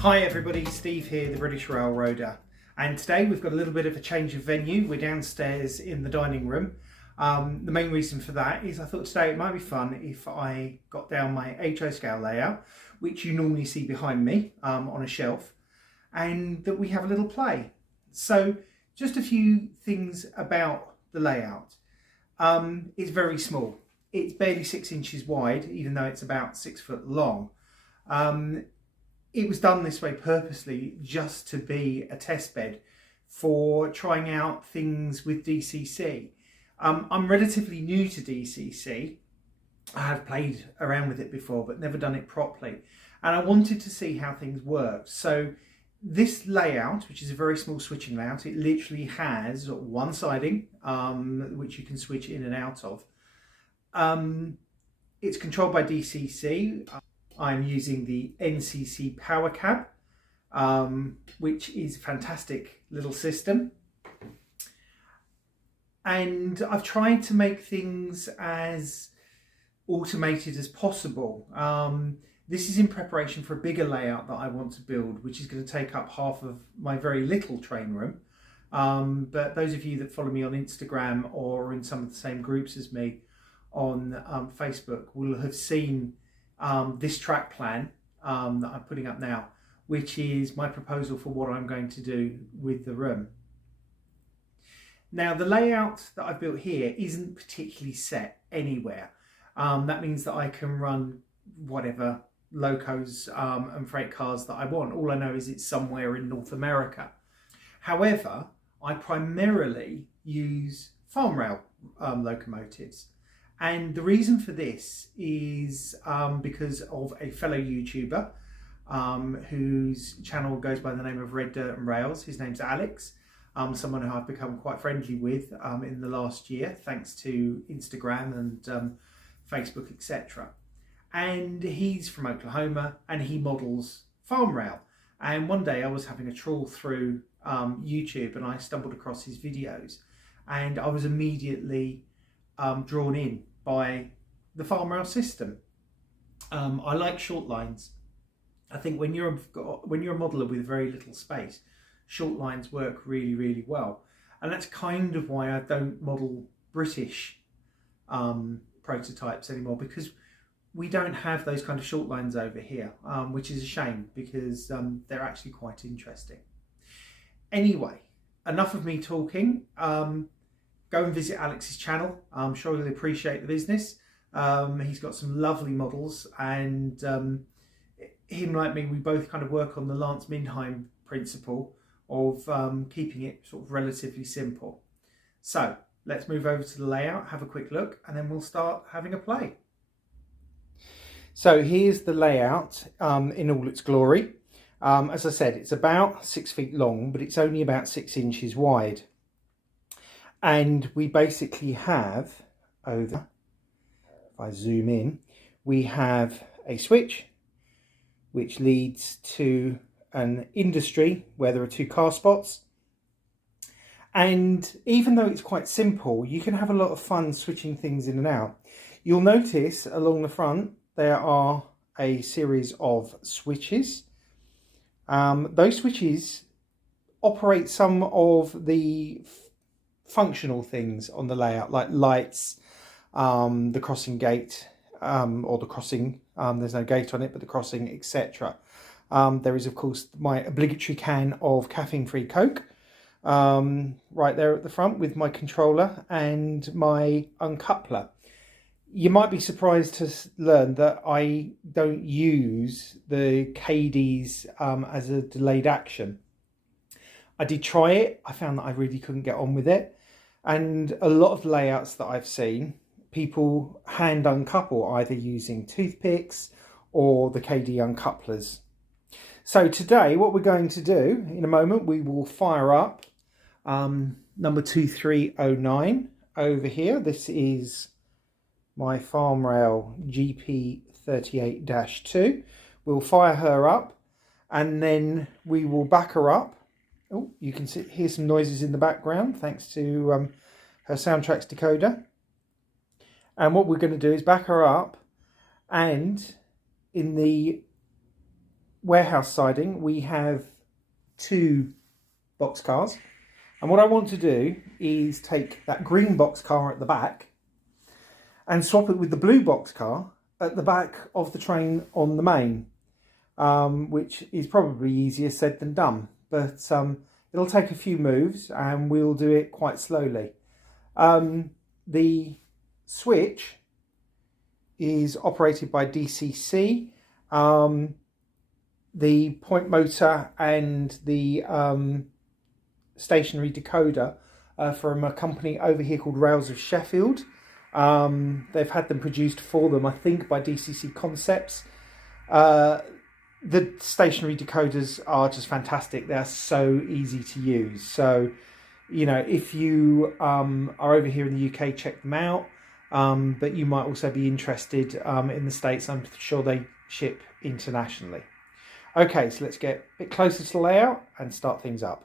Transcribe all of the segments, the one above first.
Hi everybody, Steve here, the British Railroader, and today we've got a little bit of a change of venue. We're downstairs in the dining room. The main reason for that is I thought today it might be fun if I got down my HO scale layout, which you normally see behind me on a shelf, and that we have a little play. So just a few things about the layout. It's very small. It's barely 6 inches wide, even though it's about 6 foot long. It was done this way purposely just to be a test bed for trying out things with DCC. I'm relatively new to DCC. I have played around with it before, but never done it properly. And I wanted to see how things work. So this layout, which is a very small switching layout, it literally has one siding, which you can switch in and out of. It's controlled by DCC. I'm using the NCC Power Cab, which is a fantastic little system. And I've tried to make things as automated as possible. This is in preparation for a bigger layout that I want to build, which is going to take up half of my very little train room. But those of you that follow me on Instagram or in some of the same groups as me on Facebook will have seen this track plan that I'm putting up now, which is my proposal for what I'm going to do with the room. Now, the layout that I've built here isn't particularly set anywhere. That means that I can run whatever locos and freight cars that I want. All I know is it's somewhere in North America. However, I primarily use Farmrail locomotives. And the reason for this is because of a fellow YouTuber whose channel goes by the name of Red Dirt and Rails. His name's Alex, someone who I've become quite friendly with in the last year, thanks to Instagram and Facebook, etc. And he's from Oklahoma and he models Farmrail. And one day I was having a trawl through YouTube and I stumbled across his videos and I was immediately drawn in by the Farmrail system. I like short lines. I think when you're a modeler with very little space, short lines work really, really well. And that's kind of why I don't model British prototypes anymore, because we don't have those kind of short lines over here, which is a shame because they're actually quite interesting. Anyway, enough of me talking. Go and visit Alex's channel. I'm sure he'll appreciate the business. He's got some lovely models, and him like me, we both kind of work on the Lance Mindheim principle of keeping it sort of relatively simple. So let's move over to the layout, have a quick look, and then we'll start having a play. So here's the layout in all its glory. As I said, it's about 6 feet long, but it's only about 6 inches wide. And we basically have over, if I zoom in, we have a switch which leads to an industry where there are 2 car spots. And even though it's quite simple, you can have a lot of fun switching things in and out. You'll notice along the front there are a series of switches. Those switches operate some of the functional things on the layout, like lights, the crossing gate, or the crossing, there's no gate on it, but the crossing, etc. There is, of course, my obligatory can of caffeine-free Coke right there at the front with my controller and my uncoupler. You might be surprised to learn that I don't use the KDs as a delayed action. I did try it. I found that I really couldn't get on with it. And a lot of layouts that I've seen, people hand uncouple either using toothpicks or the KD uncouplers. So today what we're going to do, in a moment, we will fire up number 2309 over here. This is my Farmrail GP38-2. We'll fire her up and then we will back her up. Oh, you can hear some noises in the background thanks to her Soundtracks decoder. And what we're going to do is back her up, and in the warehouse siding, we have 2 box cars. And what I want to do is take that green box car at the back and swap it with the blue box car at the back of the train on the main, which is probably easier said than done. But it'll take a few moves and we'll do it quite slowly. The switch is operated by DCC. The point motor and the stationary decoder from a company over here called Rails of Sheffield. They've had them produced for them, I think, by DCC Concepts. The stationary decoders are just fantastic. They're so easy to use. So, you know, if you are over here in the UK, check them out. But you might also be interested in the States. I'm sure they ship internationally. Okay, so let's get a bit closer to the layout and start things up.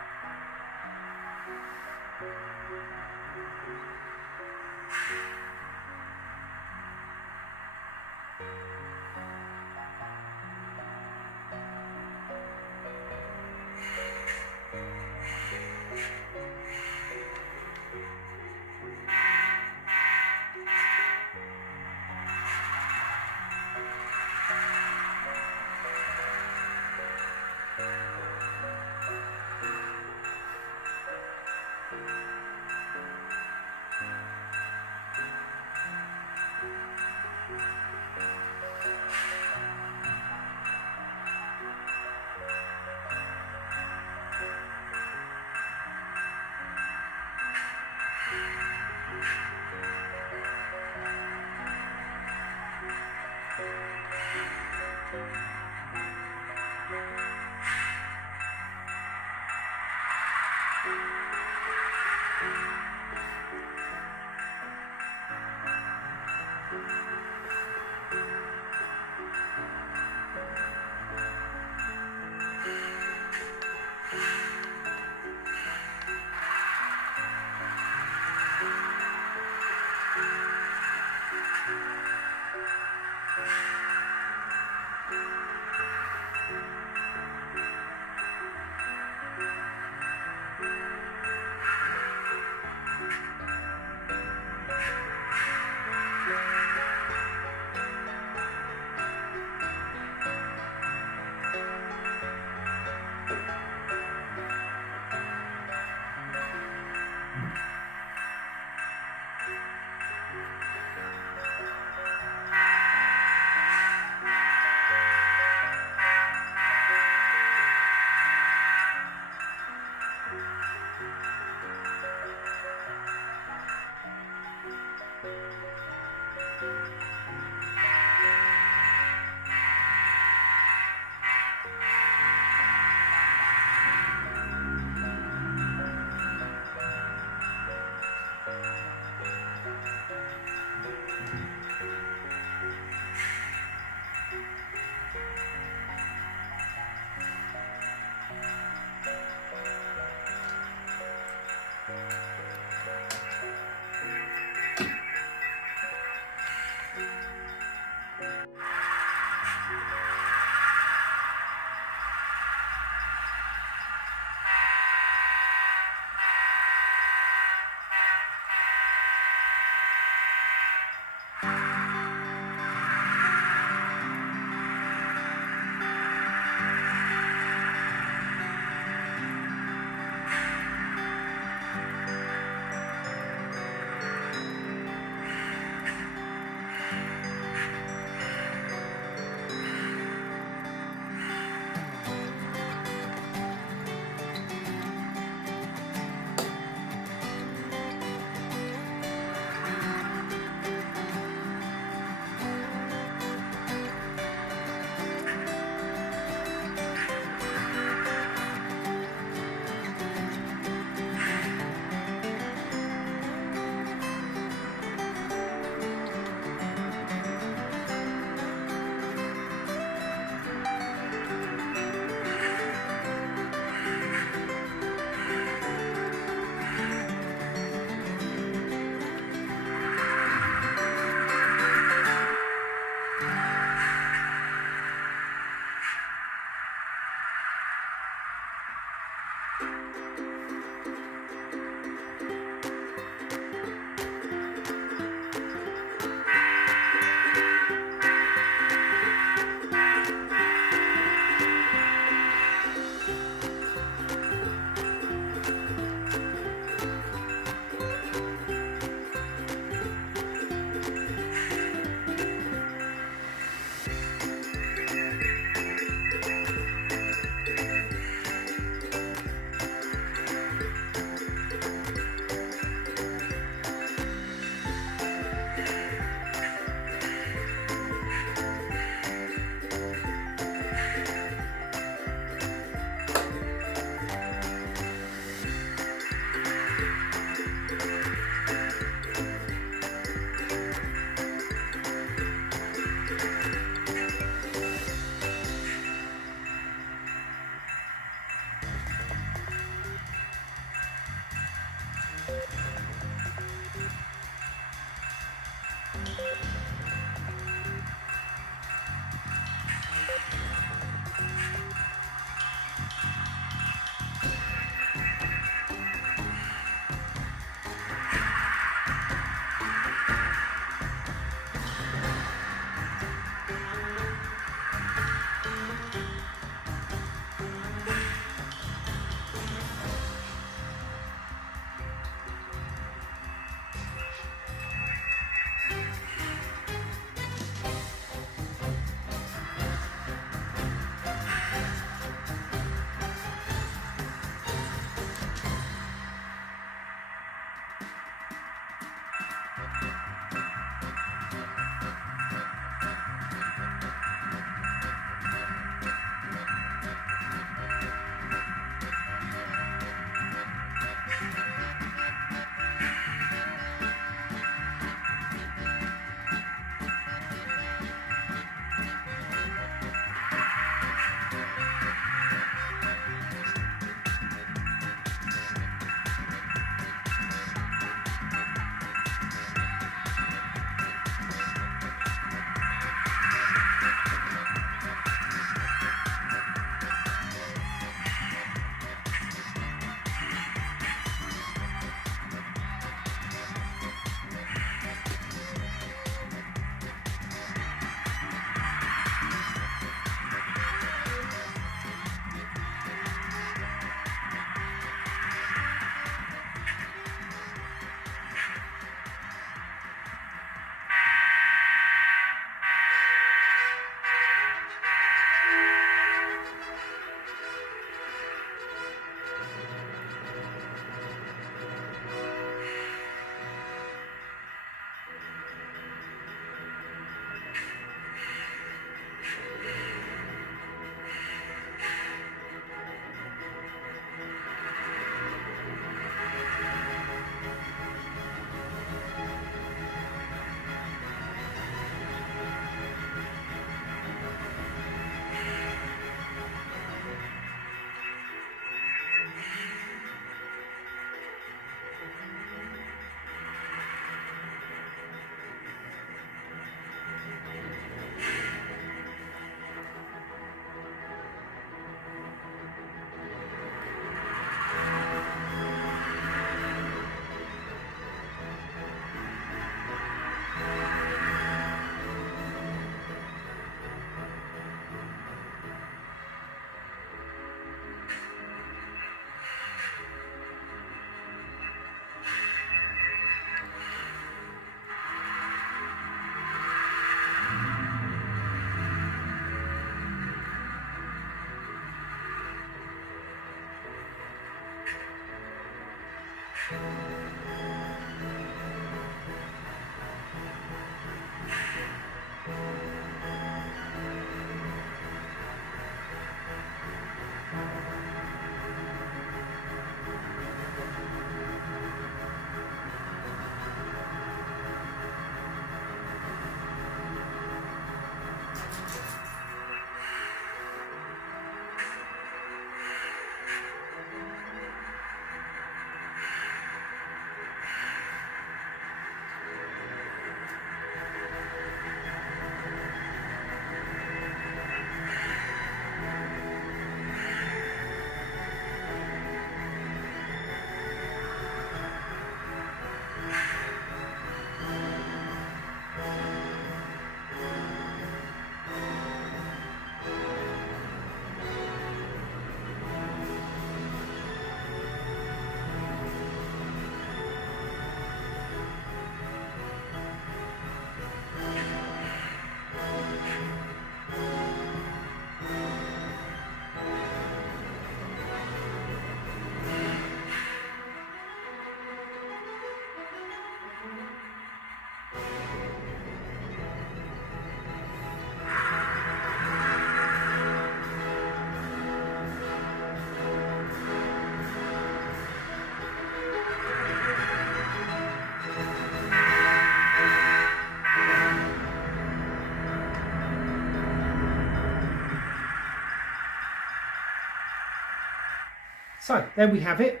So there we have it.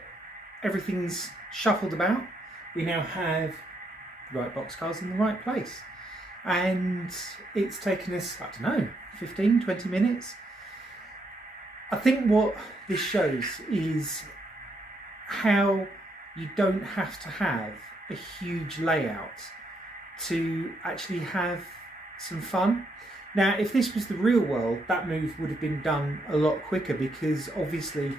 Everything's shuffled about. We now have the right boxcars in the right place. And it's taken us, I don't know, 15, 20 minutes. I think what this shows is how you don't have to have a huge layout to actually have some fun. Now, if this was the real world, that move would have been done a lot quicker, because obviously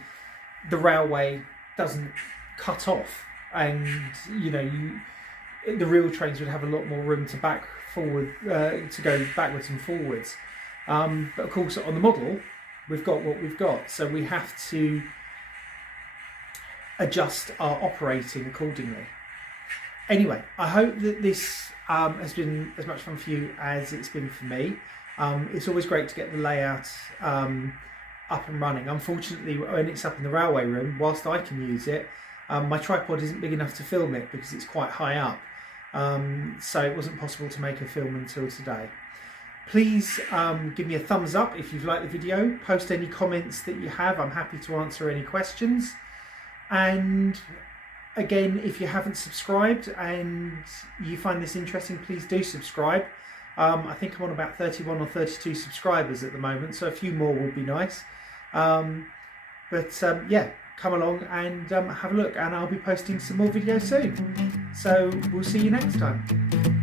the railway doesn't cut off, and the real trains would have a lot more room to to go backwards and forwards. But of course, on the model, we've got what we've got, so we have to adjust our operating accordingly. Anyway, I hope that this has been as much fun for you as it's been for me. It's always great to get the layout up and running. Unfortunately, when it's up in the railway room, whilst I can use it, my tripod isn't big enough to film it because it's quite high up, so it wasn't possible to make a film until today. Please give me a thumbs up if you've liked the video. Post any comments that you have. I'm happy to answer any questions. And again, if you haven't subscribed and you find this interesting, please do subscribe. I think I'm on about 31 or 32 subscribers at the moment, so a few more would be nice. Yeah, come along and have a look, and I'll be posting some more videos soon. So we'll see you next time.